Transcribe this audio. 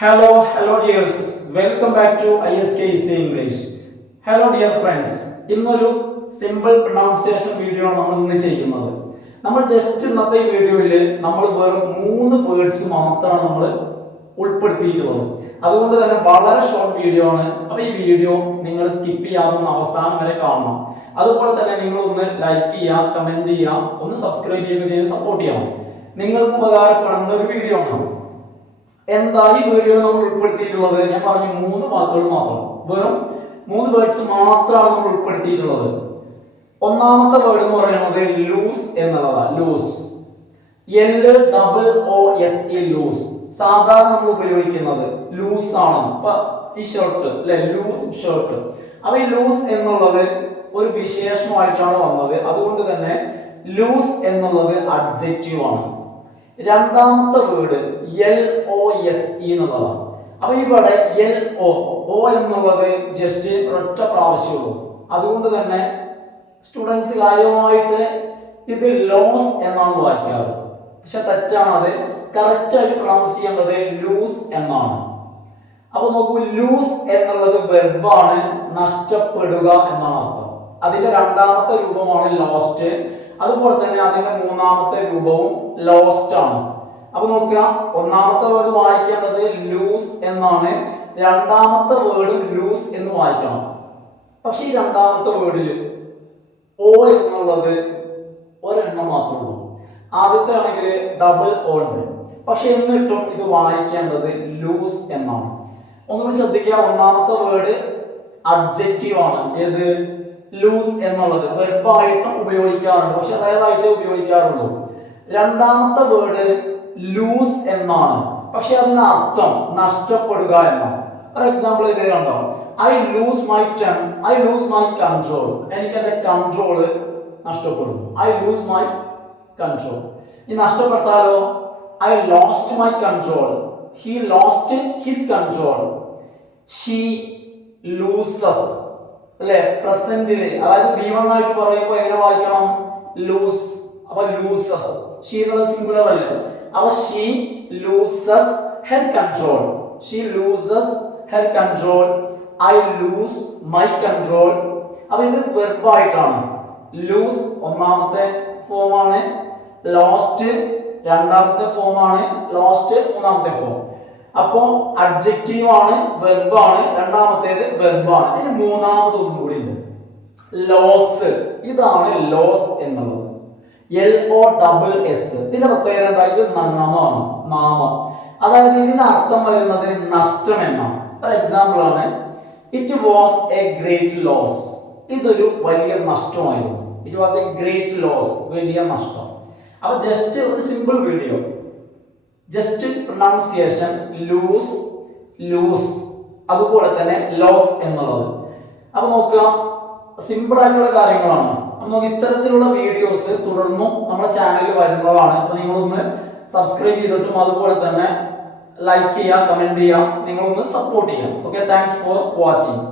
Hello dears. Welcome back to ISK Easy English. Hello dear friends. ഇന്നൊരു simple pronunciation video ആണ് നമ്മൾ ഇന്ന് ചെയ്യുന്നത്. നമ്മൾ ജസ്റ്റ് ഇന്നത്തെ വീഡിയോയിൽ നമ്മൾ വെറും 3 വേർഡ്സ് മാത്രമാണ് നമ്മൾ ഉൾപ്പെടുത്തിയിട്ടുള്ളത്. അതുകൊണ്ട് തന്നെ വളരെ ഷോർട്ട് വീഡിയോ ആണ്. അപ്പോൾ ഈ വീഡിയോ നിങ്ങൾ സ്കിപ്പ് ചെയ്യാതെ അവസാനം വരെ കാണണം. അതുപോലെ തന്നെ നിങ്ങൾ ഒന്ന് ലൈക്ക് ചെയ്യുക, കമന്റ് ചെയ്യുക, ഒന്ന് സബ്സ്ക്രൈബ് ചെയ്യുക ചെയ്ത് സപ്പോർട്ട് ചെയ്യണം. നിങ്ങൾക്ക് ഉപകാരപ്പെടുന്ന ഒരു വീഡിയോ ആണ്. എന്താ ഈ വീഡിയോ നമ്മൾ ഉൾപ്പെടുത്തിയിട്ടുള്ളത്? ഞാൻ പറഞ്ഞു 3 വാക്കുകൾ മാത്രം, വെറും 3 വേർഡ്സ് മാത്രമാണ് നമ്മൾ ഉൾപ്പെടുത്തിയിട്ടുള്ളത്. ഒന്നാമത്തെ വേർഡ് എന്ന് പറയുന്നത് ലൂസ് എന്നുള്ളതാണ്. Loose, LOOSE, loose. സാധാരണ നമ്മൾ ഉപയോഗിക്കുന്നത് ലൂസ് ആണ്. ഇപ്പൊ ഈ ഷർട്ട് അല്ലെ, ലൂസ് ഷർട്ട്. അപ്പൊ ഈ ലൂസ് എന്നുള്ളത് ഒരു വിശേഷണമായിട്ടാണ് വന്നത്. അതുകൊണ്ട് തന്നെ ലൂസ് എന്നുള്ളത് അഡ്ജക്റ്റീവ് ആണ്. രണ്ടാമത്തെ വേർഡ് LOSE എന്നുള്ളതാണ്. അപ്പൊ ഇവിടെ LO എന്നുള്ളത് ജസ്റ്റ് ഒറ്റ പ്രാവശ്യമുള്ളൂ. അതുകൊണ്ട് തന്നെ സ്റ്റുഡൻസ് കാര്യമായിട്ട് ഇത് ലോസ് എന്നാണ് വായിക്കാറ്. പക്ഷെ തെറ്റാണ്. അത് കറക്റ്റ് ആയിട്ട് പ്രൊനൗൺസ് ചെയ്യേണ്ടത് ലൂസ് എന്നാണ്. അപ്പൊ നോക്കൂ, ലൂസ് എന്നുള്ളത് വെർബാണ്, നഷ്ടപ്പെടുക എന്നാണ് അർത്ഥം. അതിന്റെ രണ്ടാമത്തെ രൂപമാണ് ലോസ്റ്റ്. അതുപോലെ തന്നെ അതിന്റെ മൂന്നാമത്തെ രൂപവും ലോസ്റ്റ് ആണ്. അപ്പൊ നോക്കുക, ഒന്നാമത്തെ വേർഡ് വായിക്കേണ്ടത് ലൂസ് എന്നാണ്, രണ്ടാമത്തെ വേർഡ് ലൂസ് എന്ന് വായിക്കണം. പക്ഷെ ഈ രണ്ടാമത്തെ വേർഡിൽ O എന്നുള്ളത് ഒരെണ്ണം മാത്രമേ ഉള്ളൂ. ആദ്യത്തെ ആണെങ്കിൽ ഡബിൾ O ഉണ്ട്. പക്ഷെ എന്നിട്ടും ഇത് വായിക്കേണ്ടത് ലൂസ് എന്നാണ്. ഒന്നുകൂടി ശ്രദ്ധിക്കുക, ഒന്നാമത്തെ വേർഡ് അഡ്ജക്റ്റീവ് ആണ്. ഏത്? ലൂസ് എന്നുള്ളത് വെർബായിട്ടും ഉപയോഗിക്കാറുണ്ട്, പക്ഷെ അതായതായിട്ട് ഉപയോഗിക്കാറുള്ളൂ. രണ്ടാമത്തെ വേർഡ് ലൂസ് എന്നാണ്, പക്ഷെ അതിന് അർത്ഥം നഷ്ടപ്പെടുക എന്നാണ്. ഫോർ എക്സാമ്പിൾ ഇത് കണ്ടോ, I lose my tongue, I lose my control. എനിക്ക് എന്റെ കൺട്രോൾ നഷ്ടപ്പെടുന്നു. I lose my control. ഈ നഷ്ടപ്പെട്ടാലോ, I lost my control, he lost his control, she loses. അല്ലെ, പ്രസന്റില്, അതായത് V1 ആയിട്ട് പറയുമ്പോൾ എങ്ങനെ വായിക്കണം? ലൂസ്. അപ്പൊ ലൂസസ്, ഷീ എന്നുള്ളത് സിംഗുലർ അല്ലേ. അപ്പൊ she loses her control, she loses her control, I lose my control. അപ്പൊ ഇത് വെർബായിട്ടാണ്. ലൂസ് ഒന്നാമത്തെ ഫോമാണ്, ലോസ്റ്റ് രണ്ടാമത്തെ ഫോമാണ്, ലോസ്റ്റ് മൂന്നാമത്തെ ഫോം. അപ്പോ അഡ്ജക്റ്റീവ് ആണ്, വെർബാണ്. രണ്ടാമത്തേത് വെർബാണ്. ഇനി മൂന്നാമതൊന്നും കൂടി ഉണ്ട്, ലോസ്. ഇതാണ് ലോസ് എന്നുള്ളത്, LOSS. ഇതിന്റെ പ്രത്യേകത എന്താ? ഇത് നാമമാണ്, നാമം. അതായത് ഇതിന്റെ അർത്ഥം വരുന്നത് നഷ്ടം എന്നാണ്. ഫോർ എക്സാമ്പിൾ ആണ്, it was a great loss. ഇതൊരു വലിയ നഷ്ടമായിരുന്നു. It was a great loss, വലിയ നഷ്ടം. അപ്പൊ ജസ്റ്റ് ഒരു simple video, just pronunciation lose, lose, അതുപോലെ തന്നെ ലോസ് എന്നുള്ളത്. അപ്പൊ നോക്കുക, സിമ്പിൾ ആയിട്ടുള്ള കാര്യങ്ങളാണ്. അപ്പൊ നമുക്ക് ഇത്തരത്തിലുള്ള വീഡിയോസ് തുടർന്നും നമ്മുടെ ചാനലിൽ വരുന്നതാണ്. അപ്പൊ നിങ്ങളൊന്ന് സബ്സ്ക്രൈബ് ചെയ്തിട്ടും അതുപോലെ തന്നെ ലൈക്ക് ചെയ്യുക, കമന്റ് ചെയ്യുക, നിങ്ങളൊന്ന് സപ്പോർട്ട് ചെയ്യുക. Okay, thanks for watching.